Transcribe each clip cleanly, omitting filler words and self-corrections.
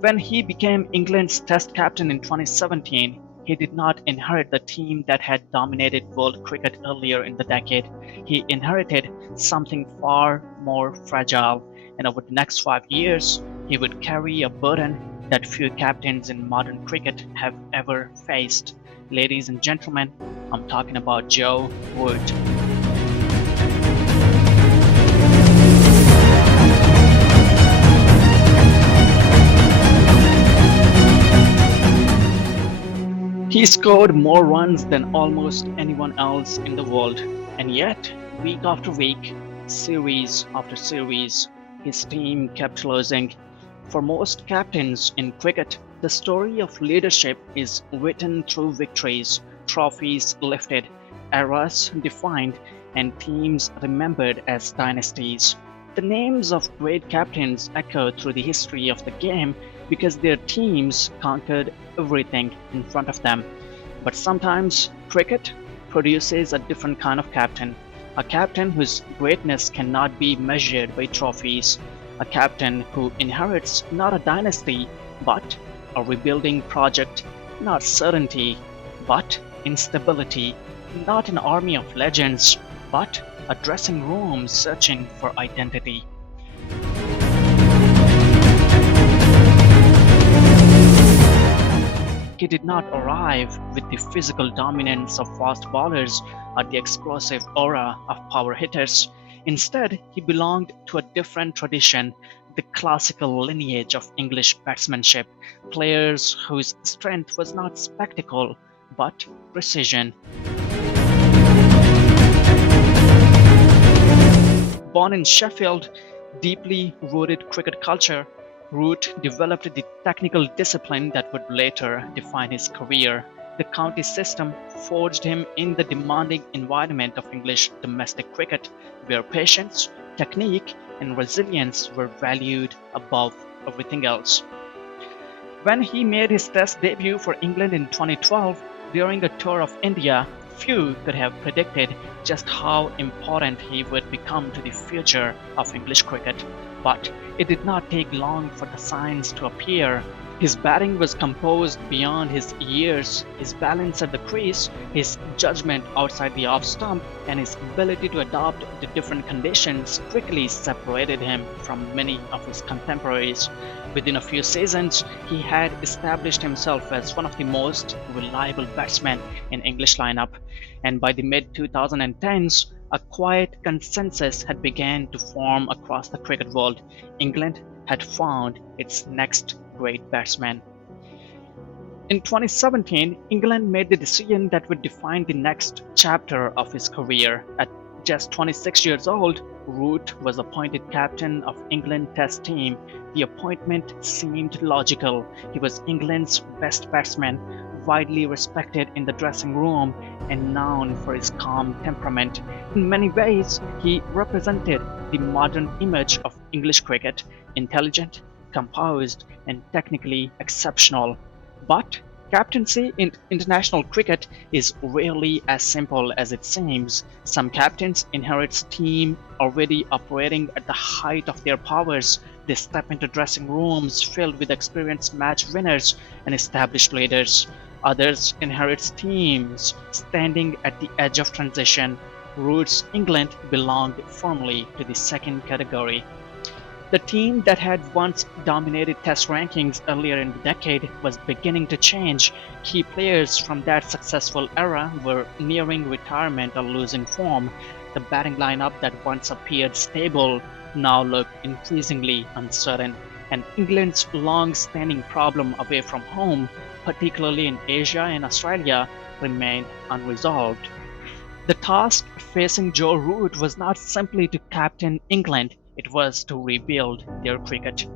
When he became England's Test captain in 2017, he did not inherit the team that had dominated world cricket earlier in the decade. He inherited something far more fragile, and over the next 5 years, he would carry a burden that few captains in modern cricket have ever faced. Ladies and gentlemen, I'm talking about Joe Wood. He scored more runs than almost anyone else in the world, and yet, week after week, series after series, his team kept losing. For most captains in cricket, the story of leadership is written through victories, trophies lifted, eras defined, and teams remembered as dynasties. The names of great captains echo through the history of the game because their teams conquered everything in front of them. But sometimes cricket produces a different kind of captain, a captain whose greatness cannot be measured by trophies, a captain who inherits not a dynasty but a rebuilding project, not certainty but instability, not an army of legends but a dressing room searching for identity. He did not arrive with the physical dominance of fast bowlers or the explosive aura of power hitters. Instead, he belonged to a different tradition, the classical lineage of English batsmanship, players whose strength was not spectacle but precision. Born in Sheffield, deeply rooted cricket culture, Root developed the technical discipline that would later define his career. The county system forged him in the demanding environment of English domestic cricket, where patience, technique, and resilience were valued above everything else. When he made his Test debut for England in 2012 during a tour of India, few could have predicted just how important he would become to the future of English cricket. But it did not take long for the signs to appear. His batting was composed beyond his years, his balance at the crease, his judgment outside the off stump, and his ability to adapt to different conditions quickly separated him from many of his contemporaries. Within a few seasons, he had established himself as one of the most reliable batsmen in English lineup, and by the mid 2010s, a quiet consensus had begun to form across the cricket world. England had found its next great batsman. In 2017, England made the decision that would define the next chapter of his career. At just 26 years old, Root was appointed captain of England Test team. The appointment seemed logical. He was England's best batsman, widely respected in the dressing room and known for his calm temperament. In many ways, he represented the modern image of English cricket, intelligent, composed, and technically exceptional. But captaincy in international cricket is rarely as simple as it seems. Some captains inherit a team already operating at the height of their powers. They step into dressing rooms filled with experienced match winners and established leaders. Others inherit teams standing at the edge of transition. Root's England belonged firmly to the second category. The team that had once dominated Test rankings earlier in the decade was beginning to change. Key players from that successful era were nearing retirement or losing form. The batting lineup that once appeared stable now looked increasingly uncertain, and England's long-standing problem away from home, particularly in Asia and Australia, remained unresolved. The task facing Joe Root was not simply to captain England, it was to rebuild their cricket.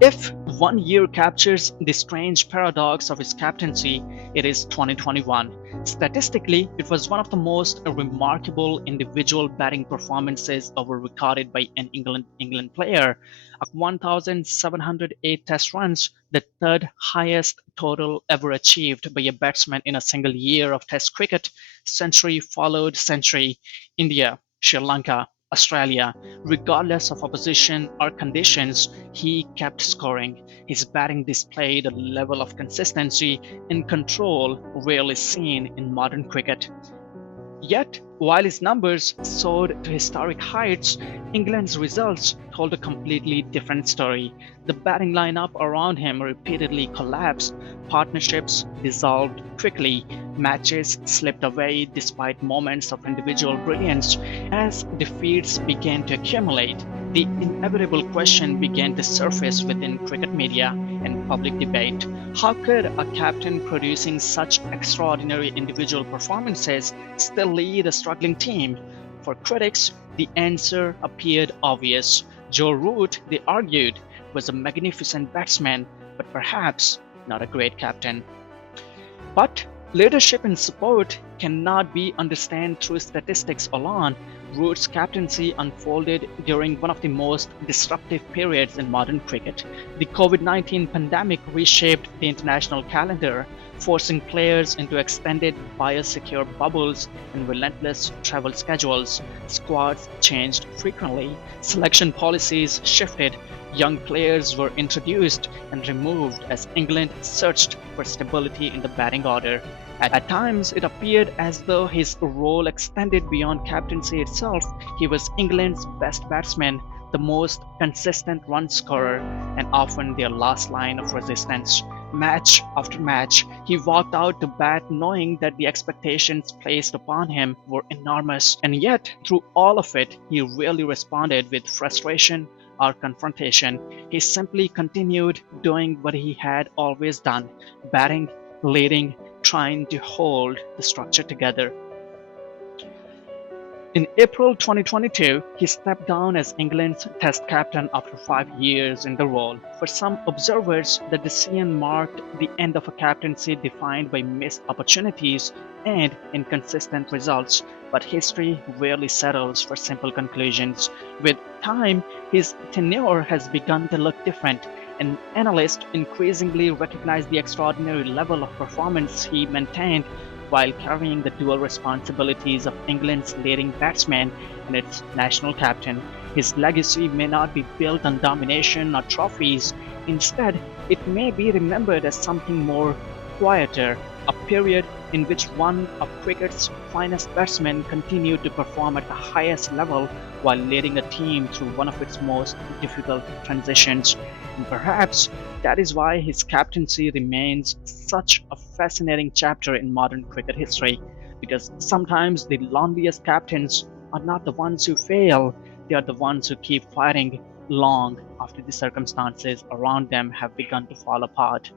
If one year captures the strange paradox of his captaincy, it is 2021. Statistically, it was one of the most remarkable individual batting performances ever recorded by an England player. Of 1,708 Test runs, the third highest total ever achieved by a batsman in a single year of Test cricket. Century followed century. India, Sri Lanka, Australia. Regardless of opposition or conditions, he kept scoring. His batting displayed a level of consistency and control rarely seen in modern cricket. Yet, while his numbers soared to historic heights, England's results told a completely different story. The batting lineup around him repeatedly collapsed, partnerships dissolved quickly, matches slipped away despite moments of individual brilliance. As defeats began to accumulate, the inevitable question began to surface within cricket media and public debate. How could a captain producing such extraordinary individual performances still lead a struggling team? For critics, the answer appeared obvious. Joe Root, they argued, was a magnificent batsman, but perhaps not a great captain. But leadership and support cannot be understood through statistics alone. Root's captaincy unfolded during one of the most disruptive periods in modern cricket. The COVID-19 pandemic reshaped the international calendar, forcing players into extended biosecure bubbles and relentless travel schedules. Squads changed frequently, selection policies shifted, young players were introduced and removed as England searched for stability in the batting order. At times, it appeared as though his role extended beyond captaincy itself. He was England's best batsman, the most consistent run scorer, and often their last line of resistance. Match after match, he walked out to bat knowing that the expectations placed upon him were enormous, and yet, through all of it, he rarely responded with frustration or confrontation. He simply continued doing what he had always done, batting, leading, trying to hold the structure together. In April 2022, he stepped down as England's Test captain after 5 years in the role. For some observers, the decision marked the end of a captaincy defined by missed opportunities and inconsistent results, but history rarely settles for simple conclusions. With time, his tenure has begun to look different, and analysts increasingly recognize the extraordinary level of performance he maintained while carrying the dual responsibilities of England's leading batsman and its national captain. His legacy may not be built on domination or trophies. Instead, it may be remembered as something more quieter, a period in which one of cricket's finest batsmen continued to perform at the highest level while leading a team through one of its most difficult transitions. And perhaps that is why his captaincy remains such a fascinating chapter in modern cricket history, because sometimes the loneliest captains are not the ones who fail, they are the ones who keep fighting long after the circumstances around them have begun to fall apart.